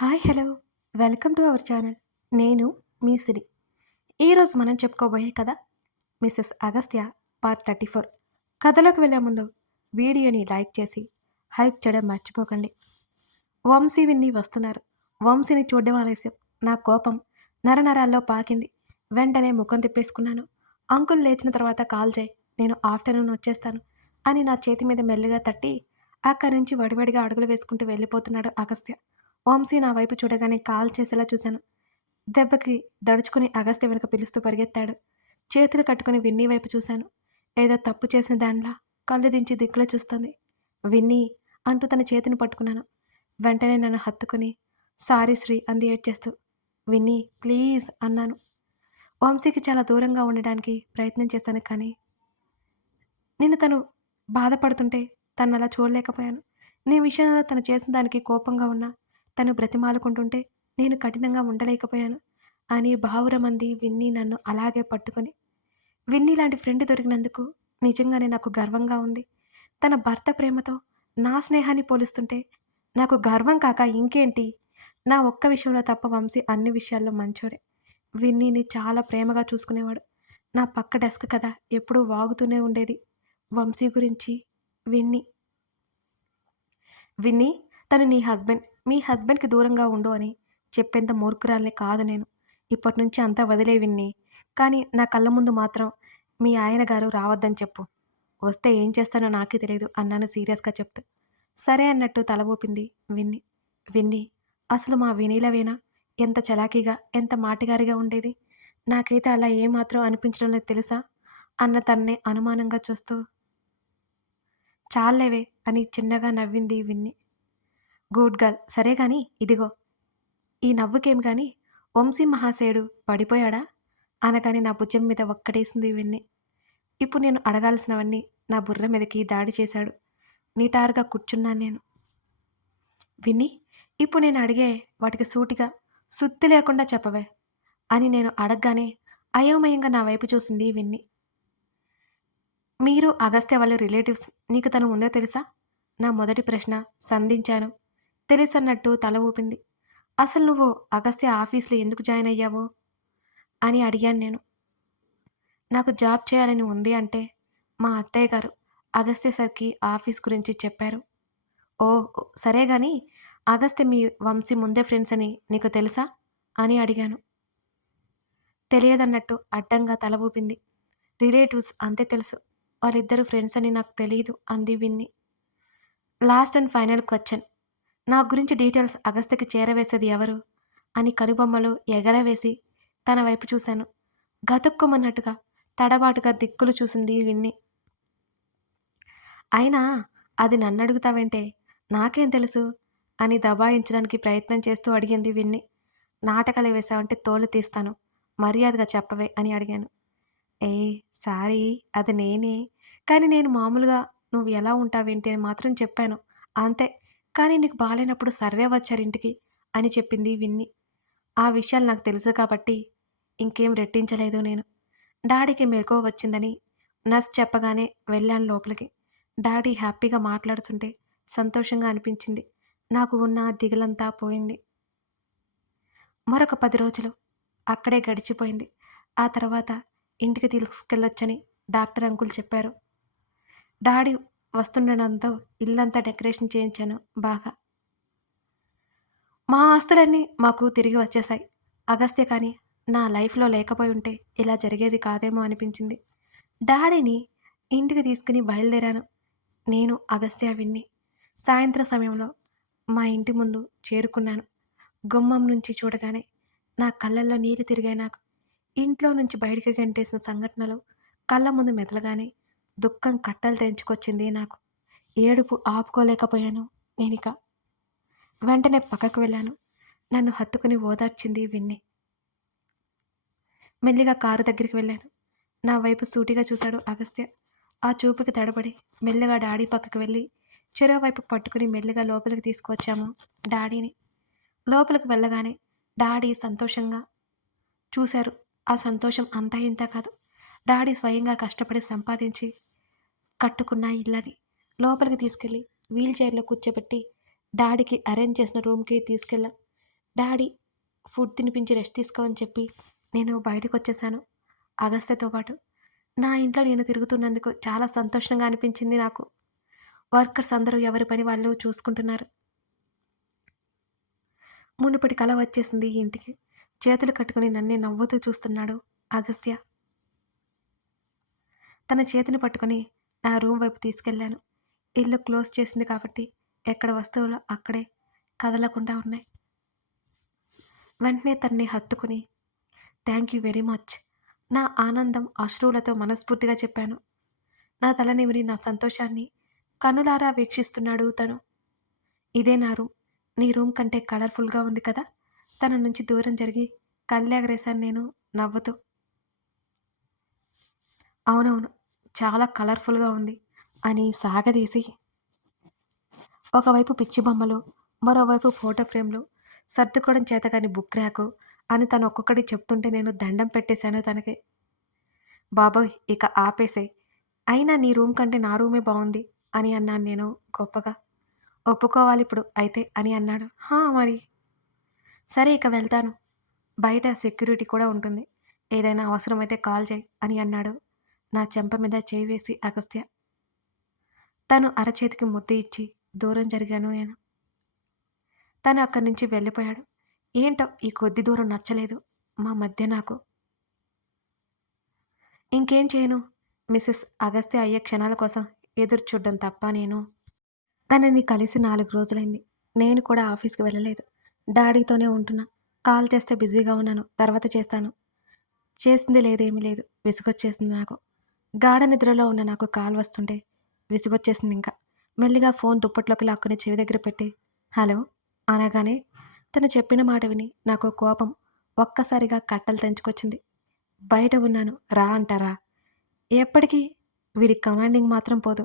Hi hello welcome to our channel. నేను మీ సిరి. ఈరోజు మనం చెప్పుకోబోయే కథ మిస్సెస్ అగస్త్య పార్ట్ 34. కథలోకి వెళ్ళే ముందు వీడియోని లైక్ చేసి హైప్ చేయడం మర్చిపోకండి. వంశీ విన్ని వస్తున్నారు. వంశీని చూడడం ఆలస్యం. నా కోపం నరనరాల్లో పాకింది. వెంటనే ముఖం తిప్పేసుకున్నాను. అంకుల్ లేచిన తర్వాత కాల్ చేయి, నేను ఆఫ్టర్నూన్ వచ్చేస్తాను అని నా చేతి మీద మెల్లిగా తట్టి అక్కడి నుంచి వడివడిగా అడుగులు వేసుకుంటూ వెళ్ళిపోతున్నాడు అగస్త్య. వంశీ నా వైపు చూడగానే కాల్ చేసేలా చూశాను. దెబ్బకి దడుచుకుని అగస్త్య వెనుక పిలుస్తూ పరిగెత్తాడు. చేతులు కట్టుకుని విన్నీ వైపు చూశాను. ఏదో తప్పు చేసిన దానిలా కళ్ళు దించి దిక్కులో చూస్తుంది. విన్నీ అంటూ తన చేతిని పట్టుకున్నాను. వెంటనే నన్ను హత్తుకుని సారీ శ్రీ అంది ఏడ్చేస్తూ. విన్నీ ప్లీజ్ అన్నాను. వంశీకి చాలా దూరంగా ఉండడానికి ప్రయత్నం చేశాను, కానీ నిన్ను తను బాధపడుతుంటే తను అలా చూడలేకపోయాను. నీ విషయంలో తను చేసిన దానికి కోపంగా ఉన్నా తను బ్రతిమాలుకుంటుంటే నేను కఠినంగా ఉండలేకపోయాను అని బావురమంది విన్నీ నన్ను అలాగే పట్టుకొని. విన్నీ లాంటి ఫ్రెండ్ దొరికినందుకు నిజంగానే నాకు గర్వంగా ఉంది. తన భర్త ప్రేమతో నా స్నేహాన్ని పోలుస్తుంటే నాకు గర్వం కాక ఇంకేంటి. నా ఒక్క విషయంలో తప్ప వంశీ అన్ని విషయాల్లో మంచోడే. విన్నీని చాలా ప్రేమగా చూసుకునేవాడు. నా పక్క డెస్క్ కదా ఎప్పుడూ వాగుతూనే ఉండేది వంశీ గురించి. విన్నీ విన్నీ తను నీ హస్బెండ్, మీ హస్బెండ్‌కి దూరంగా ఉండు అని చెప్పేంత మూర్ఖురాలిని కాదు నేను. ఇప్పటినుంచి అంతా వదిలేయి విన్నీ. కానీ నా కళ్ళ ముందు మాత్రం మీ ఆయన గారు రావద్దని చెప్పు. వస్తే ఏం చేస్తానో నాకే తెలీదు అన్నాను సీరియస్‌గా చెప్తూ. సరే అన్నట్టు తల ఊపింది విన్నీ. విన్నీ అసలు మా వినీలవేనా ఎంత చలాకీగా, ఎంత మాటగారిగా ఉండేది. నాకైతే అలా ఏమాత్రం అనిపించడం లేదు తెలుసా అన్న తన్నే అనుమానంగా చూస్తూ. చాల్లేవే అని చిన్నగా నవ్వింది విన్నీ. Good girl. సరే గాని ఇదిగో ఈ నవ్వుకేం గాని వంశీ మహాశయుడు పడిపోయాడా అనగానే నా భుజం మీద ఒక్కటేసింది విన్ని. ఇప్పుడు నేను అడగాల్సినవన్నీ నా బుర్ర మీదకి దాడి చేశాడు. నిటారుగా కూర్చున్నాను నేను. విన్ని ఇప్పుడు నేను అడిగే వాటికి సూటిగా సుత్తి లేకుండా చెప్పవే అని నేను అడగగానే అయోమయంగా నా వైపు చూసింది విన్ని. మీరు అగస్త్య వాళ్ళ రిలేటివ్స్, నీకు తను ఉందో తెలుసా? నా మొదటి ప్రశ్న సంధించాను. తెలుసన్నట్టు తల ఊపింది. అసలు నువ్వు అగస్త్య ఆఫీస్‌లో ఎందుకు జాయిన్ అయ్యావు అని అడిగాను నేను. నాకు జాబ్ చేయాలని ఉంది అంటే మా అత్తయ్య గారు అగస్త్య సార్‌కి ఆఫీస్ గురించి చెప్పారు. ఓహ్! సరే గాని అగస్త్య మీ వంశీ ముందే ఫ్రెండ్స్ అని నీకు తెలుసా అని అడిగాను. తెలియదన్నట్టు అడ్డంగా తల ఊపింది. రిలేటివ్స్ అంతే తెలుసు. వాళ్ళిద్దరూ ఫ్రెండ్స్ అని నాకు తెలీదు అంది Vinni. Last and final question. నా గురించి డీటెయిల్స్ అగస్త్యకి చేరవేసేది ఎవరు అని కనుబొమ్మలు ఎగరవేసి తన వైపు చూశాను. గతుక్కుమన్నట్టుగా తడబాటుగా దిక్కులు చూసింది విన్ని. అయినా అది నన్నడుగుతావేంటే, నాకేం తెలుసు అని దబాయించడానికి ప్రయత్నం చేస్తూ అడిగింది విన్ని. నాటకాలు వేశావంటే తోలు తీస్తాను, మర్యాదగా చెప్పవే అని అడిగాను. ఏ సారీ, అది నేనే. కానీ నేను మామూలుగా నువ్వు ఎలా ఉంటావేంటి అని మాత్రం చెప్పాను అంతే. కానీ నీకు బాలేనప్పుడు సర్రే వచ్చారింటికి అని చెప్పింది విన్ని. ఆ విషయాలు నాకు తెలుసు కాబట్టి ఇంకేం రెట్టించలేదు నేను. డాడీకి మెలకువ వచ్చిందని నర్స్ చెప్పగానే వెళ్ళాను లోపలికి. డాడీ హ్యాపీగా మాట్లాడుతుంటే సంతోషంగా అనిపించింది. నాకు ఉన్న దిగులంతా పోయింది. మరొక 10 రోజులు అక్కడే గడిచిపోయింది. ఆ తర్వాత ఇంటికి తీసుకెళ్ళొచ్చని డాక్టర్ అంకుల్ చెప్పారు. డాడీ వస్తుండడంతో ఇల్లంతా డెకరేషన్ చేయించాను బాగా. మా ఆస్తులన్నీ మాకు తిరిగి వచ్చేశాయి. అగస్త్య కానీ నా లైఫ్‌లో లేకపోయి ఉంటే ఇలా జరిగేది కాదేమో అనిపించింది. డాడీని ఇంటికి తీసుకుని బయలుదేరాను. నేను, అగస్త్య, విన్ని. సాయంత్రం సమయంలో మా ఇంటి ముందు చేరుకున్నాను. గుమ్మం నుంచి చూడగానే నా కళ్ళల్లో నీళ్ళు తిరిగాయి నాకు. ఇంట్లో నుంచి బయటికి గెంటేసిన సంఘటనలు కళ్ళ ముందు మెదలగానే దుఃఖం కట్టలు తెంచుకొచ్చింది నాకు. ఏడుపు ఆపుకోలేకపోయాను నేనిక. వెంటనే పక్కకు వెళ్ళాను. నన్ను హత్తుకుని ఓదార్చింది విన్ని. మెల్లిగా కారు దగ్గరికి వెళ్ళాను. నా వైపు సూటిగా చూశాడు అగస్త్య. ఆ చూపుకి తడబడి మెల్లగా డాడీ పక్కకు వెళ్ళి చెరోవైపు పట్టుకుని మెల్లిగా లోపలికి తీసుకువచ్చాము డాడీని. లోపలికి వెళ్ళగానే డాడీ సంతోషంగా చూశారు. ఆ సంతోషం అంతా ఇంతా కాదు. డాడీ స్వయంగా కష్టపడి సంపాదించి కట్టుకున్న ఇల్లది. లోపలికి తీసుకెళ్ళి వీల్ చైర్‌లో కూర్చోబెట్టి డాడీకి అరేంజ్ చేసిన రూమ్‌కి తీసుకెళ్ళాం. డాడీ ఫుడ్ తినిపించి రెస్ట్ తీసుకో అని చెప్పి నేను బయటకొచ్చేసాను అగస్త్యతో పాటు. నా ఇంట్లో నేను తిరుగుతున్నందుకు చాలా సంతోషంగా అనిపించింది నాకు. వర్కర్స్ అందరూ ఎవరి పని వాళ్ళు చూసుకుంటున్నారు. మునుపటి కల వచ్చేసింది ఈ ఇంటికి. చేతులు కట్టుకుని నన్నే నవ్వుతూ చూస్తున్నాడు అగస్త్య. తన చేతిని పట్టుకొని నా రూమ్ వైపు తీసుకెళ్ళాను. ఇల్లు క్లోజ్ చేసింది కాబట్టి ఎక్కడ వస్తువులు అక్కడే కదలకుండా ఉన్నాయి. వెంటనే తన్ని హత్తుకుని థ్యాంక్ యూ వెరీ మచ్. నా ఆనందం అశ్రువులతో మనస్ఫూర్తిగా చెప్పాను. నా తల నిమిరి నా సంతోషాన్ని కనులారా వీక్షిస్తున్నాడు తను. ఇదే నా రూమ్. నీ రూమ్ కంటే కలర్ఫుల్గా ఉంది కదా. తన నుంచి దూరం జరిగి కళ్ళెగరేశాను నేను నవ్వుతూ. అవునవును, చాలా కలర్ఫుల్గా ఉంది అని సాగదీసి ఒకవైపు పిచ్చి బొమ్మలు, మరోవైపు ఫోటో ఫ్రేమ్లు, సర్దుకోవడం చేతగాని బుక్ ర్యాకు అని తను ఒక్కొక్కటి చెప్తుంటే నేను దండం పెట్టేశాను తనకి. బాబోయ్ ఇక ఆపేసే, అయినా నీ రూమ్ కంటే నా రూమే బాగుంది అని అన్నాను నేను గొప్పగా. ఒప్పుకోవాలిప్పుడు అయితే అని అన్నాడు. హా మరి. సరే ఇక వెళ్తాను. బయట సెక్యూరిటీ కూడా ఉంటుంది. ఏదైనా అవసరమైతే కాల్ చేయి అని అన్నాడు నా చెంప మీద చేయి వేసి అగస్త్య. తను అరచేతికి ముద్దు ఇచ్చి దూరం జరిగాను నేను. తను అక్కడి నుంచి వెళ్ళిపోయాడు. ఏంటో ఈ కొద్ది దూరం నచ్చలేదు మా మధ్య నాకు. ఇంకేం చేయను, మిసెస్ అగస్త్య అయ్యే క్షణాల కోసం ఎదురు చూడ్డం తప్ప నేను. తనని కలిసి 4 రోజులైంది. నేను కూడా ఆఫీస్కి వెళ్ళలేదు. డాడీతోనే ఉంటున్నా. కాల్ చేస్తే బిజీగా ఉన్నాను, తర్వాత చేస్తాను. చేసింది లేదేమీ లేదు. విసుగొచ్చేసింది నాకు. గాఢ నిద్రలో ఉన్న నాకు కాల్ వస్తుంటే విసుగొచ్చేసింది ఇంకా. మెల్లిగా ఫోన్ దుప్పట్లోకి లాక్కుని చెవి దగ్గర పెట్టి హలో అనగానే తను చెప్పిన మాట విని నాకు కోపం ఒక్కసారిగా కట్టలు తెంచుకొచ్చింది. బయట ఉన్నాను రా అంటారా? ఎప్పటికీ వీడి కమాండింగ్ మాత్రం పోదు.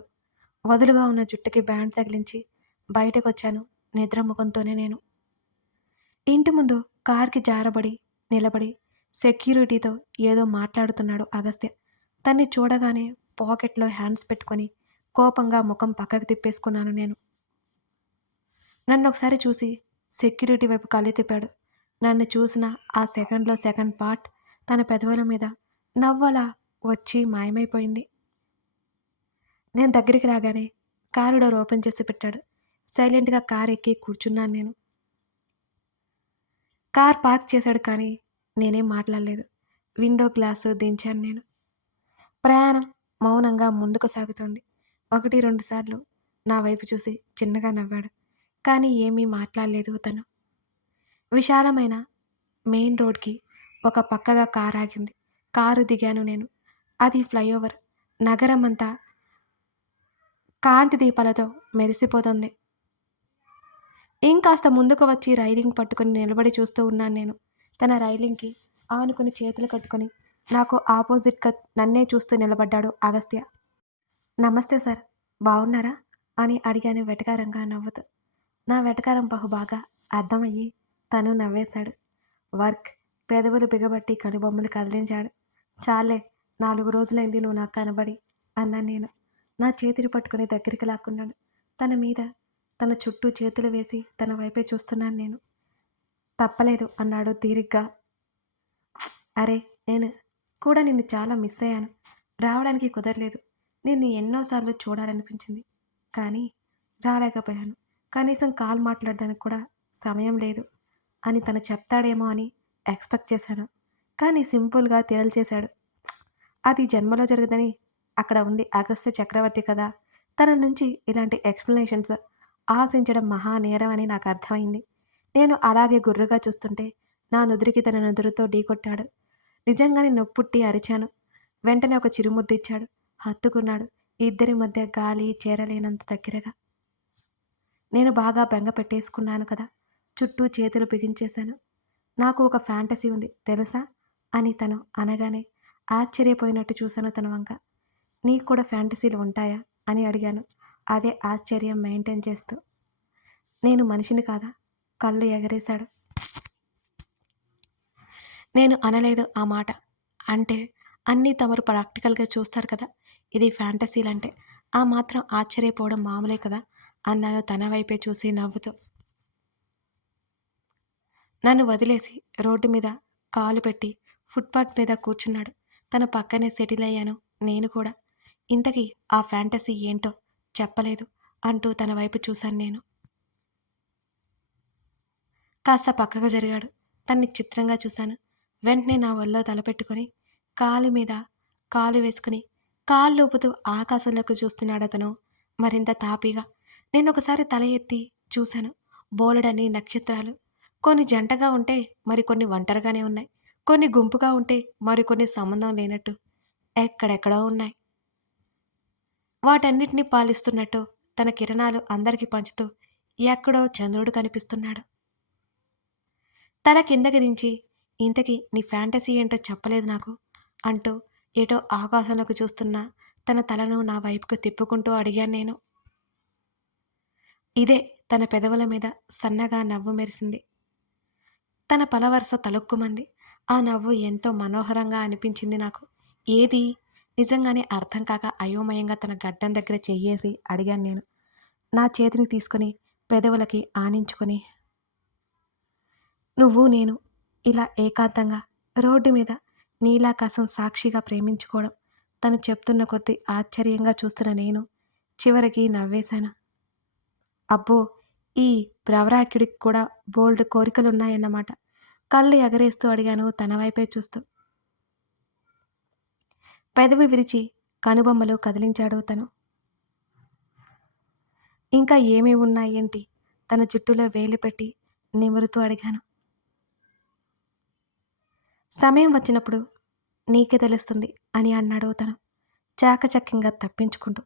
వదులుగా ఉన్న జుట్టుకి బ్యాండ్ తగిలించి బయటకొచ్చాను నిద్ర ముఖంతోనే నేను. ఇంటి ముందు కార్కి జారబడి నిలబడి సెక్యూరిటీతో ఏదో మాట్లాడుతున్నాడు అగస్త్య. తన్ని చూడగానే పాకెట్లో హ్యాండ్స్ పెట్టుకొని కోపంగా ముఖం పక్కకు తిప్పేసుకున్నాను నేను. నన్ను ఒకసారి చూసి సెక్యూరిటీ వైపు కళ్ళు తిప్పాడు. నన్ను చూసిన ఆ సెకండ్లో సెకండ్ పార్ట్ తన పెదవుల మీద నవ్వలా వచ్చి మాయమైపోయింది. నేను దగ్గరికి రాగానే కారు డోర్ ఓపెన్ చేసి పెట్టాడు. సైలెంట్గా కార్ ఎక్కి కూర్చున్నాను నేను. కార్ పార్క్ చేశాడు కానీ నేనేం మాట్లాడలేదు. విండో గ్లాసు దించాను నేను. ప్రయాణం మౌనంగా ముందుకు సాగుతోంది. 1-2 సార్లు నా వైపు చూసి చిన్నగా నవ్వాడు. కానీ ఏమీ మాట్లాడలేదు తను. విశాలమైన మెయిన్ రోడ్కి ఒక పక్కగా కారు ఆగింది. కారు దిగాను నేను. అది ఫ్లైఓవర్. నగరం అంతా కాంతి దీపాలతో మెరిసిపోతుంది. ఇంకాస్త ముందుకు వచ్చి రైలింగ్ పట్టుకొని నిలబడి చూస్తూ ఉన్నాను నేను. తన రైలింగ్కి ఆనుకుని చేతులు కట్టుకొని నాకు ఆపోజిట్గా నన్నే చూస్తూ నిలబడ్డాడు అగస్త్య. నమస్తే సార్, బాగున్నారా అని అడిగాను వెటకారంగా నవ్వుతూ. నా వెటకారం బహుబాగా అర్థమయ్యి తను నవ్వేశాడు. వర్క్ పెదవులు బిగబట్టి కనుబొమ్మలు కదిలించాడు. చాలే, 4 రోజులైంది నువ్వు నాకు కనబడి అన్నాను నేను. నా చేతిని పట్టుకుని దగ్గరికి లాక్కున్నాడు. తన మీద తన చుట్టూ చేతులు వేసి తన వైపే చూస్తున్నాను నేను. తప్పలేదు అన్నాడు తీరిగ్గా. అరే నేను కూడా నిన్ను చాలా మిస్ అయ్యాను. రావడానికి కుదరలేదు. నిన్ను ఎన్నోసార్లు చూడాలనిపించింది కానీ రాలేకపోయాను. కనీసం కాల్ మాట్లాడడానికి కూడా సమయం లేదు అని తను చెప్తాడేమో అని ఎక్స్పెక్ట్ చేశాను. కానీ సింపుల్గా తేల్చేశాడు. అది జన్మలో జరగదని అక్కడ ఉంది అగస్త్య చక్రవర్తి కదా. తన నుంచి ఇలాంటి ఎక్స్ప్లెనేషన్స్ ఆశించడం మహా నేరం అని నాకు అర్థమైంది. నేను అలాగే గుర్రుగా చూస్తుంటే నా నుదురికి తన నుదురుతో ఢీకొట్టాడు. నిజంగానే నొప్పుట్టి అరిచాను. వెంటనే ఒక చిరుముద్దిచ్చాడు. హత్తుకున్నాడు. ఇద్దరి మధ్య గాలి చేరలేనంత దగ్గరగా. నేను బాగా బెంగ పెట్టేసుకున్నాను కదా. చుట్టూ చేతులు బిగించేశాను. నాకు ఒక ఫ్యాంటసీ ఉంది తెలుసా అని తను అనగానే ఆశ్చర్యపోయినట్టు చూశాను తన వంక. నీకు కూడా ఫ్యాంటసీలు ఉంటాయా అని అడిగాను అదే ఆశ్చర్యం మెయింటైన్ చేస్తూ. నేను మనిషిని కాదా? కళ్ళు ఎగరేశాడు. నేను అనలేదు ఆ మాట. అంటే అన్నీ తమరు ప్రాక్టికల్గా చూస్తారు కదా, ఇది ఫ్యాంటసీలంటే ఆ మాత్రం ఆశ్చర్యపోవడం మామూలే కదా అన్నాను తన వైపే చూసి నవ్వుతూ. నన్ను వదిలేసి రోడ్డు మీద కాలు పెట్టి ఫుట్పాత్ మీద కూర్చున్నాడు. తన పక్కనే సెటిల్ అయ్యాను నేను కూడా. ఇంతకీ ఆ ఫ్యాంటసీ ఏంటో చెప్పలేదు అంటూ తన వైపు చూశాను నేను. కాస్త పక్కకు జరిగాడు. తన్ని చిత్రంగా చూశాను. వెంటనే నా ఒళ్ళో తలపెట్టుకొని కాలు మీద కాలు వేసుకుని కాళ్ళూపుతూ ఆకాశంలోకి చూస్తున్నాడతను మరింత తాపీగా. నేనొకసారి తల ఎత్తి చూశాను. బోలెడన్ని నక్షత్రాలు. కొన్ని జంటగా ఉంటే మరికొన్ని ఒంటరిగానే ఉన్నాయి. కొన్ని గుంపుగా ఉంటే మరికొన్ని సంబంధం లేనట్టు ఎక్కడెక్కడో ఉన్నాయి. వాటన్నిటినీ పాలిస్తున్నట్టు తన కిరణాలు అందరికీ పంచుతూ ఎక్కడో చంద్రుడు కనిపిస్తున్నాడు. తల కిందకి దించి ఇంతకీ నీ ఫ్యాంటసీ ఏంటో చెప్పలేదు నాకు అంటూ ఏటో ఆకాశంలోకి చూస్తున్న తన తలను నా వైపుకు తిప్పుకుంటూ అడిగాను నేను. ఇదే తన పెదవుల మీద సన్నగా నవ్వు మెరిసింది. తన పలవరస తళుక్కుమంది. ఆ నవ్వు ఎంతో మనోహరంగా అనిపించింది నాకు. ఏది? నిజంగానే అర్థం కాక అయోమయంగా తన గడ్డం దగ్గర చెయ్యేసి అడిగాను నేను. నా చేతిని తీసుకొని పెదవులకి ఆనించుకొని, నువ్వు నేను ఇలా ఏకాంతంగా రోడ్డు మీద నీలాకాశం సాక్షిగా ప్రేమించుకోవడం తను చెప్తున్న కొద్దీ ఆశ్చర్యంగా చూస్తున్న నేను చివరికి నవ్వేశాను. అబ్బో! ఈ ప్రవరాఖ్యుడికి కూడా బోల్డు కోరికలున్నాయన్నమాట. కళ్ళు ఎగరేస్తూ అడిగాను తన వైపే చూస్తూ. పెదవి విరిచి కనుబొమ్మలు కదిలించాడు తను. ఇంకా ఏమి ఉన్నాయేంటి? తన జుట్టులో వేలు పెట్టి నిమురుతూ అడిగాను. సమయం వచ్చినప్పుడు నీకే తెలుస్తుంది అని అన్నాడు తను చాకచక్యంగా తప్పించుకుంటూ.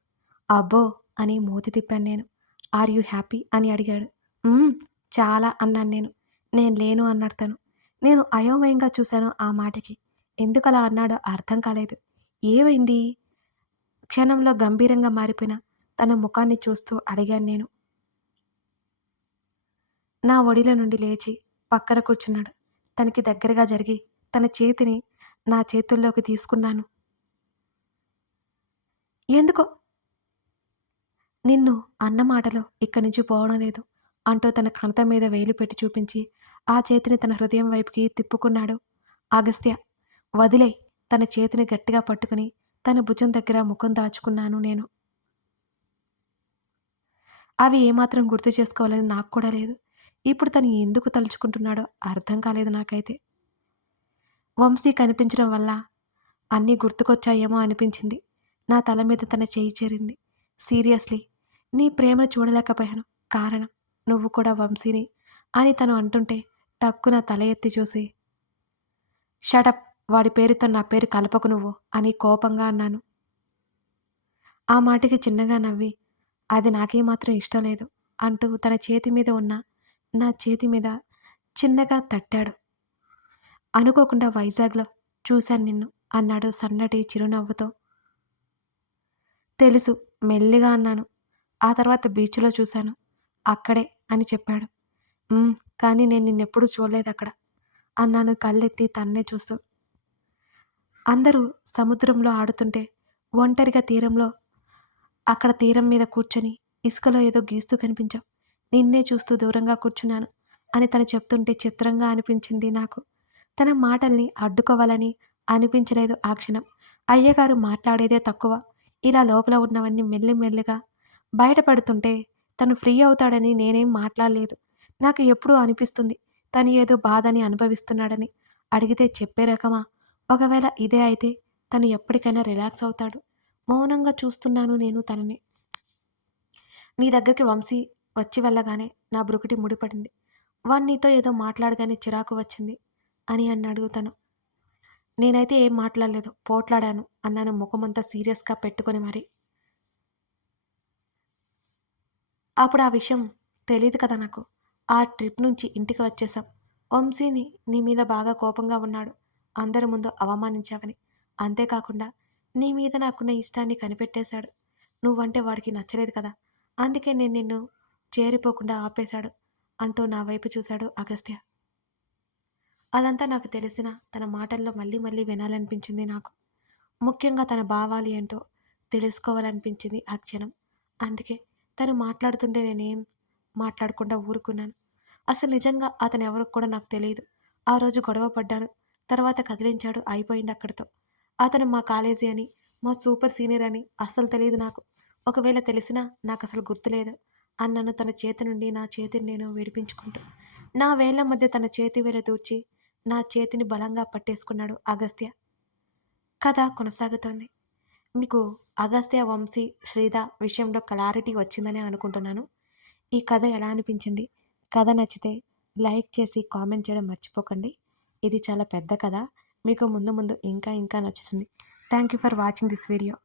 అబ్బో అని మూతి తిప్పాను నేను. ఆర్ యూ హ్యాపీ అని అడిగాడు. "మ్మ్, చాలా అన్నాను నేను. నేను లేను అన్నాడు తను. నేను అయోమయంగా చూశాను ఆ మాటకి. ఎందుకలా అన్నాడో అర్థం కాలేదు. ఏమైంది? క్షణంలో గంభీరంగా మారిపోయిన తన ముఖాన్ని చూస్తూ అడిగాను నేను. నా ఒడిలో నుండి లేచి పక్కన కూర్చున్నాడు. తనకి దగ్గరగా జరిగి తన చేతిని నా చేతుల్లోకి తీసుకున్నాను. ఎందుకో నిన్ను అన్న మాటలో ఇక్కడి నుంచి పోవడం లేదు అంటూ తన కంఠం మీద వేలు పెట్టి చూపించి ఆ చేతిని తన హృదయం వైపుకి తిప్పుకున్నాడు అగస్త్య. వదిలే తన చేతిని గట్టిగా పట్టుకుని తన భుజం దగ్గర ముఖం దాచుకున్నాను నేను. అవి ఏమాత్రం గుర్తు చేసుకోవాలని నాకు కూడా లేదు. ఇప్పుడు తను ఎందుకు తలుచుకుంటున్నాడో అర్థం కాలేదు నాకైతే. వంశీ కనిపించడం వల్ల అన్నీ గుర్తుకొచ్చాయేమో అనిపించింది. నా తల మీద తన చేయి చేరింది. సీరియస్లీ నీ ప్రేమను చూడలేకపోయాను. కారణం నువ్వు కూడా వంశీని అని తను అంటుంటే టక్కున తల ఎత్తి చూసి, షటప్, వాడి పేరుతో నా పేరు కలపకు నువ్వు అని కోపంగా అన్నాను. ఆ మాటకి చిన్నగా నవ్వి, అది నాకేమాత్రం ఇష్టం లేదు అంటూ తన చేతి మీద ఉన్న నా చేతి మీద చిన్నగా తట్టాడు. అనుకోకుండా వైజాగ్లో చూశాను నిన్ను అన్నాడు సన్నటి చిరునవ్వుతో. తెలుసు మెల్లిగా అన్నాను. ఆ తర్వాత బీచ్లో చూశాను. అక్కడే అని చెప్పాడు. కానీ నేను నిన్నెప్పుడూ చూడలేదక్కడ అన్నాను కళ్ళెత్తి తన్నే చూస్తూ. అందరూ సముద్రంలో ఆడుతుంటే ఒంటరిగా తీరంలో అక్కడ తీరం మీద కూర్చొని ఇసుకలో ఏదో గీస్తూ కనిపించావు. నిన్నే చూస్తూ దూరంగా కూర్చున్నాను అని తను చెప్తుంటే చిత్రంగా అనిపించింది నాకు. తన మాటల్ని అడ్డుకోవాలని అనిపించలేదు ఆ క్షణం. అయ్యగారు మాట్లాడేదే తక్కువ. ఇలా లోపల ఉన్నవన్నీ మెల్లిమెల్లిగా బయటపడుతుంటే తను ఫ్రీ అవుతాడని నేనేం మాట్లాడలేదు. నాకు ఎప్పుడూ అనిపిస్తుంది తను ఏదో బాధని అనుభవిస్తున్నాడని. అడిగితే చెప్పే రకమా? ఒకవేళ ఇదే అయితే తను ఎప్పటికైనా రిలాక్స్ అవుతాడు. మౌనంగా చూస్తున్నాను నేను తనని. నీ దగ్గరికి వంశీ వచ్చి వెళ్ళగానే నా బ్రుకుటి ముడిపడింది. వాడు నీతో ఏదో మాట్లాడగానే చిరాకు వచ్చింది అని అన్నాడు తను. నేనైతే ఏం మాట్లాడలేదు, పోట్లాడాను అన్నాను ముఖమంతా సీరియస్గా పెట్టుకొని మరి. అప్పుడు ఆ విషయం తెలీదు కదా నాకు. ఆ ట్రిప్ నుంచి ఇంటికి వచ్చేసాం. వంశీని నీ మీద బాగా కోపంగా ఉన్నాడు. అందరి ముందు అవమానించావని. అంతేకాకుండా నీ మీద నాకున్న ఇష్టాన్ని కనిపెట్టేశాడు. నువ్వంటే వాడికి నచ్చలేదు కదా. అందుకే నేను నిన్ను చేరిపోకుండా ఆపేశాడు అంటూ నా వైపు చూశాడు అగస్త్య. అదంతా నాకు తెలిసిన తన మాటల్లో మళ్ళీ మళ్ళీ వినాలనిపించింది నాకు. ముఖ్యంగా తన భావాలు ఏంటో తెలుసుకోవాలనిపించింది ఆ క్షణం. అందుకే తను మాట్లాడుతుంటే నేనేం మాట్లాడకుండా ఊరుకున్నాను. అసలు నిజంగా అతను ఎవరో కూడా నాకు తెలీదు. ఆ రోజు గొడవ పడ్డాను. తర్వాత కదిలించాడు, అయిపోయింది అక్కడితో. అతను మా కాలేజీ అని, మా సూపర్ సీనియర్ అని అస్సలు తెలీదు నాకు. ఒకవేళ తెలిసినా నాకసలు గుర్తులేదు అన్నాను తన చేతి నుండి నా చేతిని నేను విడిపించుకుంటూ. నా వేళ్ళ మధ్య తన చేతి వేలు దూర్చి, నా చేతిని బలంగా పట్టేసుకున్నాడు అగస్త్య. కథ కొనసాగుతోంది. మీకు అగస్త్య, వంశీ, శ్రీధ విషయంలో క్లారిటీ వచ్చిందని అనుకుంటున్నాను. ఈ కథ ఎలా అనిపించింది? కథ నచ్చితే లైక్ చేసి కామెంట్ చేయడం మర్చిపోకండి. ఇది చాలా పెద్ద కథ. మీకు ముందు ముందు ఇంకా ఇంకా నచ్చుతుంది. Thank you for watching this video.